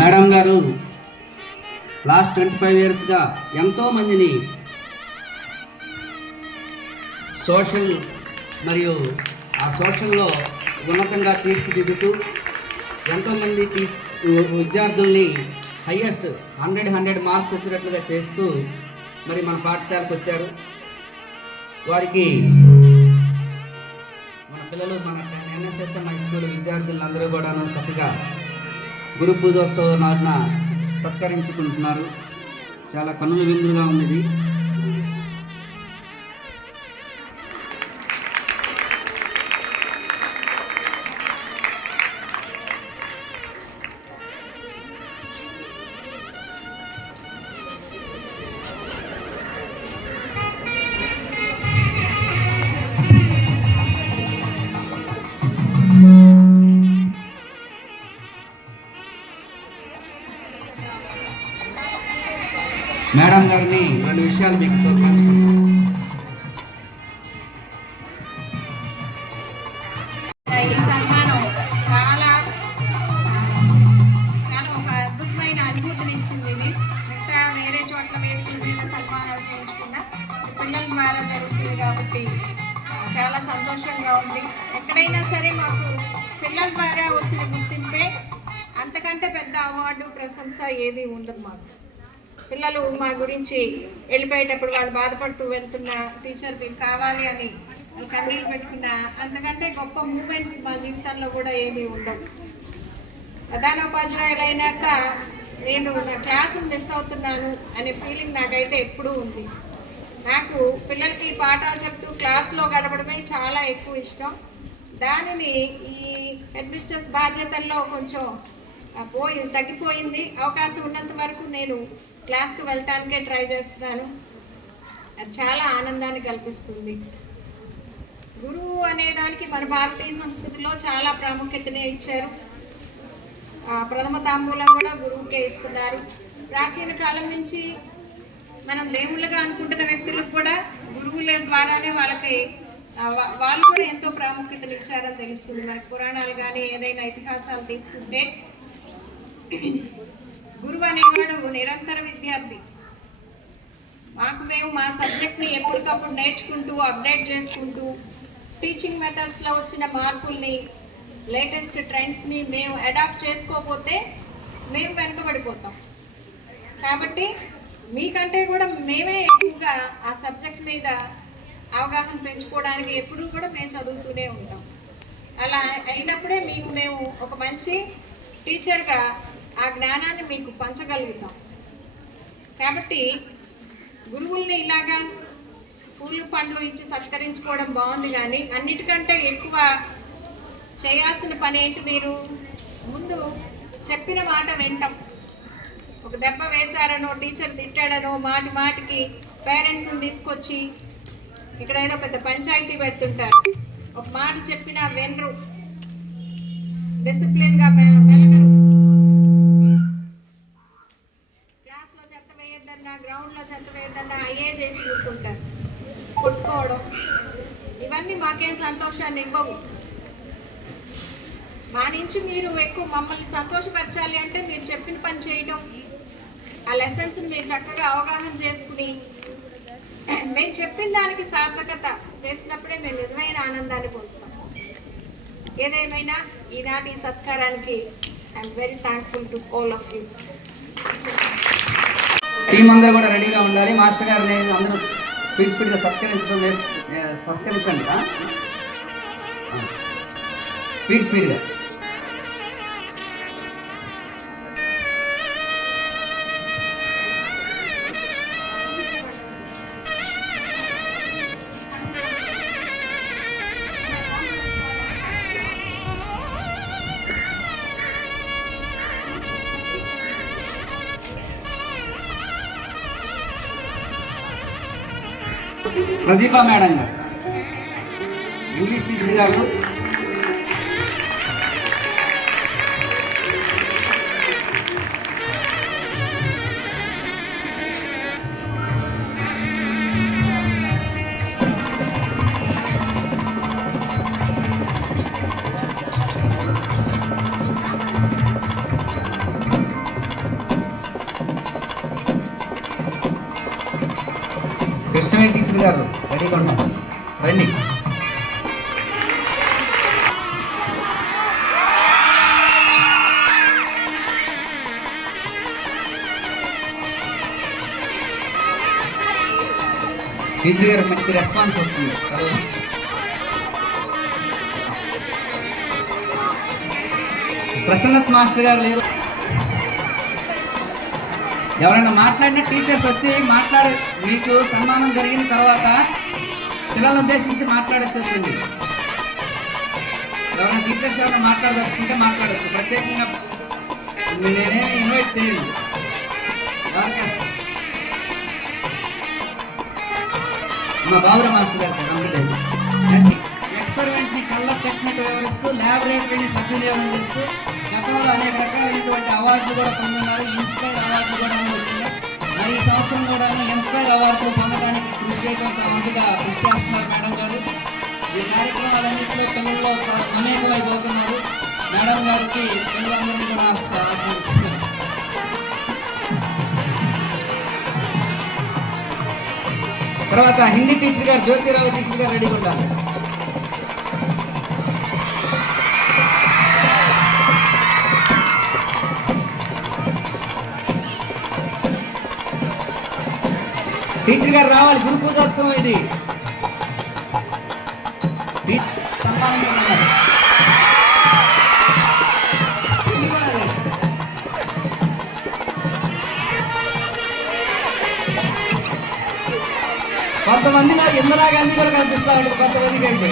Madam గారు last 25 ఇయర్స్గా ఎంతోమందిని సోషల్ మరియు ఆ సోషల్లో ఉన్నతంగా తీర్చిదిద్దుతూ ఎంతోమంది విద్యార్థుల్ని హయ్యెస్ట్ 100 మార్క్స్ వచ్చేటట్లుగా చేస్తూ మరి మన పాఠశాలకు వచ్చారు. వారికి మన పిల్లలు మన NSSM హై స్కూల్ విద్యార్థులందరూ కూడా చక్కగా గురు పూజోత్సవం నాటిన సత్కరించుకుంటున్నారు. చాలా కన్నుల విందుగా ఉంది ఇది. మేడం గారిని 2 విషయాలు మీకు పంచుకుంటాం. ఈ సన్మానం చాలా ఒక అద్భుతమైన అనుభూతిని ఇచ్చింది. ఇది ఇంకా వేరే చోట్ల వేదికల మీద సన్మానాలు చేయించుకున్నా పిల్లల ద్వారా జరుగుతుంది కాబట్టి చాలా సంతోషంగా ఉంది. ఎక్కడైనా సరే మాకు పిల్లల ద్వారా వచ్చిన గుర్తింపే, అంతకంటే పెద్ద అవార్డు ప్రశంస ఏది ఉండదు. మాకు పిల్లలు మా గురించి వెళ్ళిపోయేటప్పుడు వాళ్ళు బాధపడుతూ వెళ్తున్న టీచర్ మీకు కావాలి అని కన్నీళ్ళు పెట్టుకున్న అంతకంటే గొప్ప మూమెంట్స్ మా జీవితంలో కూడా ఏమీ ఉండవు. ప్రధానోపాధ్యాయులు అయినాక నేను నా క్లాసును మిస్ అవుతున్నాను అనే ఫీలింగ్ నాకైతే ఎప్పుడూ ఉంది. నాకు పిల్లలకి పాఠాలు చెప్తూ క్లాస్లో గడపడమే చాలా ఎక్కువ ఇష్టం. దానిని ఈ అడ్మినిస్ట్రేటివ్ బాధ్యతల్లో కొంచెం తగ్గిపోయింది. అవకాశం ఉన్నంత వరకు నేను క్లాస్కి వెళ్ళటానికే ట్రై చేస్తున్నాను. అది చాలా ఆనందాన్ని కల్పిస్తుంది. గురువు అనే దానికి మన భారతీయ సంస్కృతిలో చాలా ప్రాముఖ్యతనే ఇచ్చారు. ప్రథమ తాంబూలం కూడా గురువుకే ఇస్తున్నారు. ప్రాచీన కాలం నుంచి మనం దేవుళ్ళగా అనుకుంటున్న వ్యక్తులకు కూడా గురువుల ద్వారానే వాళ్ళు కూడా ఎంతో ప్రాముఖ్యతను ఇచ్చారని తెలుస్తుంది. మనకి పురాణాలు కానీ ఏదైనా ఇతిహాసాలు తీసుకుంటే గురువు అనేవాడు నిరంతర విద్యార్థి. మేము మా సబ్జెక్ట్ని ఎప్పటికప్పుడు నేర్చుకుంటూ అప్డేట్ చేసుకుంటూ టీచింగ్ మెథడ్స్లో వచ్చిన మార్పుల్ని లేటెస్ట్ ట్రెండ్స్ని మేము అడాప్ట్ చేసుకోకపోతే మేము వెనుకబడిపోతాం. కాబట్టి మీకంటే కూడా మేమే ఎక్కువగా ఆ సబ్జెక్ట్ మీద అవగాహన పెంచుకోవడానికి ఎప్పుడూ కూడా మేము చదువుతూనే ఉంటాం. అలా అయినప్పుడే మేము ఒక మంచి టీచర్గా ఆ జ్ఞానాన్ని మీకు పంచగలుగుతాం. కాబట్టి గురువుల్ని ఇలాగా పూలు పండ్లు ఇచ్చి సత్కరించుకోవడం బాగుంది, కానీ అన్నిటికంటే ఎక్కువ చేయాల్సిన పని ఏంటి? మీరు ముందు చెప్పిన మాట వింటాం. ఒక దెబ్బ వేశారనో టీచర్ తిట్టాడనో మాటికి పేరెంట్స్ని తీసుకొచ్చి ఇక్కడ ఏదో పెద్ద పంచాయతీ పెడుతుంటారు. ఒక మాట చెప్పినా వినరు, డిసిప్లిన్గా మెలగరు. క్లాస్లో చెత్త వేయొద్దన్నా, గ్రౌండ్లో చెత్త వేయొద్దన్నా అయ్యే చేసి కూర్చుంటారు. కొట్టుకోవడం ఇవన్నీ మాకేం సంతోషాన్ని ఇవ్వవు. మా నుంచి మీరు ఎక్కువ మమ్మల్ని సంతోషపరచాలి అంటే మీరు చెప్పిన పని చేయడం, ఆ లెసన్స్ని మీరు చక్కగా అవగాహన చేసుకుని మేము చెప్పిన దానికి సార్థకత చేసినప్పుడే మేము నిజమైన ఆనందాన్ని పొందుతాం. ఏదేమైనా ఈనాటి సత్కారానికి I'm very thankful to all of you. Team అందరూ కూడా రెడీగా ఉండాలి. మాస్టర్ గారిని అందరూ స్పీడ్గా సత్కరించండి. స్పీడ్గా ప్రదీప మేడం గారు, ఇంగ్లీష్ టీచర్ గారు, టీచర్ గారు రెడీగా ఉంటారు, రండి. టీచర్ గారు మంచి రెస్పాన్స్ వస్తుంది. ప్రసన్నత్ మాస్టర్ గారు లేరు. ఎవరైనా మాట్లాడిన టీచర్స్ వచ్చి మీకు సన్మానం జరిగిన తర్వాత పిల్లలను ఉద్దేశించి మాట్లాడచ్చు. వచ్చింది ఎవరైనా టీచర్స్ ఎవరైనా మాట్లాడదలుచుకుంటే మాట్లాడచ్చు. ప్రత్యేకంగా నేనే ఇన్వైట్ చేయండి. మా బాబురా మాస్టర్ గారు కంప్లీట్ అయింది. ఎక్స్పెరిమెంట్ని కళ్ళకు కట్టినట్టు వివరిస్తూ ల్యాబొరేటరీని సద్వినియోగం చేస్తూ గతంలో అనేక రకాలైనటువంటి అవార్డులు కూడా పొందున్నారు. ఇన్స్పైర్ అవార్డులు కూడా వచ్చింది. మరి ఈ సంవత్సరం కూడా ఇన్స్పైర్ అవార్డులు పొందడానికి కృషి చేయడం వంతుగా కృషి చేస్తున్నారు మేడం గారు. ఈ కార్యక్రమాలన్నింటిలో పిల్లల్లో మమేకమైపోతున్నారు. మేడం గారికి పిల్లలందరినీ కూడా ఆశీర్వదిస్తున్నారు. తర్వాత హిందీ టీచర్ గారు జ్యోతిరావు టీచర్ గారు రెడీగా ఉండాలి. టీచర్ గారు రావాలి. గురు పూజోత్సవం ఇది. సన్మానించమన్నారు. కొంతమందిలో ఇందిరా గాంధీ కూడా కనిపిస్తా ఉంటుంది కొంతమందికి అయితే.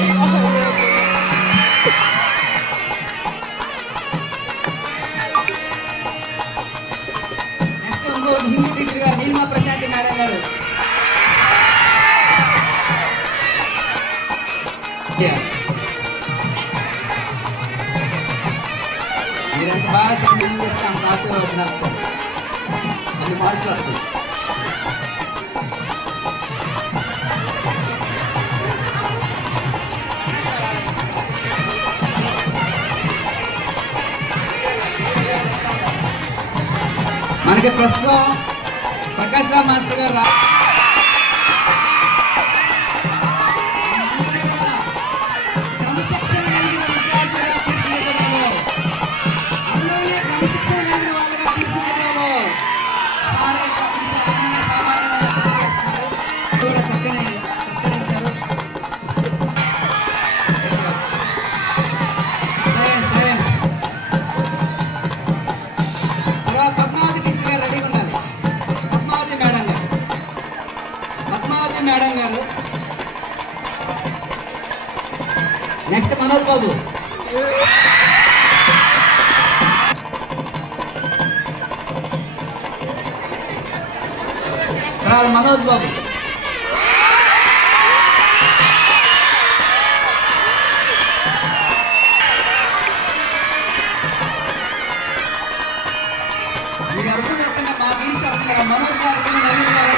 నెక్స్ట్ ఇంకోటి హిందీ టీచర్ గారు నీలిమా ప్రశాంతి మేడం గారు. మీరు ఎంత బాగా సన్మానం చేస్తాం ఆశీర్వదిస్తున్నారు. అది మార్క్స్ వస్తుంది. మనకి ప్రస్తుతం ప్రకాష్ రావు మాస్టర్ గారు క్రమశిక్షణ కలిగిన విద్యార్థులుగా తీర్చిదిద్దాము. అందులోనే క్రమశిక్షణ కలిగిన వాళ్ళుగా తీర్చిదిద్దాము. సామాన్యమైన కూడా చక్కని సత్కరించారు. సైలెన్స్. తర్వాత పద్మావతి టీచర్ గారు రెడీగా ఉండాలి. పద్మావతి మేడం గారు. నెక్స్ట్ మనోజ్ బాబు. తర్వాత మనోజ్ బాబు. మీరు అర్థం చెప్తున్నా మా వీళ్ళు చెప్తున్నారు. మనోజ్ గారు నవీన్ గారు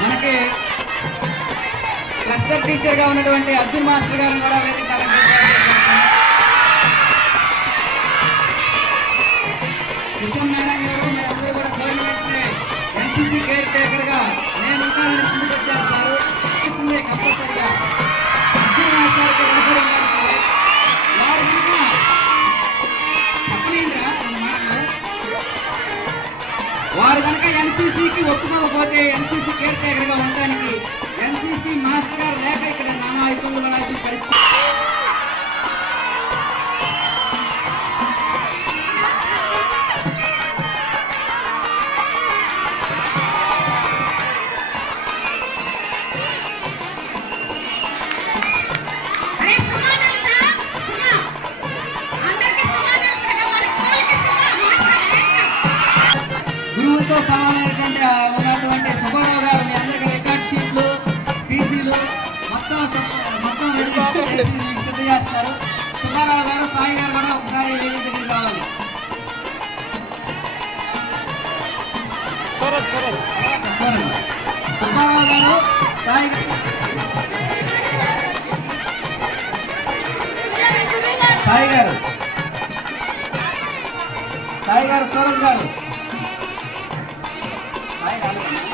మనకి క్లస్టర్ టీచర్ గా ఉన్నటువంటి అర్జున్ మాస్టర్ గారిని కూడా వేదిక కిషన్ మేడం గారు. మీరందరూ కూడా ఎన్సీసీ కేర్ టేకర్ గా నేను ఉంటానని ముందుకు వచ్చారు సార్. కంపల్సరిగా అర్జున్ మాస్టర్ గారికి రుణపడి ఉన్నారు సార్. వారు కనుక చెప్పలేండిరా మాటలు. వారు కనుక ఎన్సీసీకి ఒప్పుకోకపోతే ఎన్సీసీ కేర్ టేకర్ గా ఉండడానికి ఎన్సీసీ మాస్టర్ గారు లేక ఇక్కడ నానా ఇబ్బందులు పడాల్సిన పరిస్థితి. గురువులతో సమానమైనటువంటి ఉన్నటువంటి సుబ్బారావు గారు మీ అందరికీ రికార్డ్ షీట్లు పీసీలు మొత్తం సిద్ధ చేస్తారు. సుబ్బారావు గారు సాయి గారు కూడా ఒకసారి వేదిక దగ్గరికి రావాలి. సుబ్బారావు గారు సాయి సాయి గారు, సాయి గారు, సూరజ్ గారు, సాయి గారు.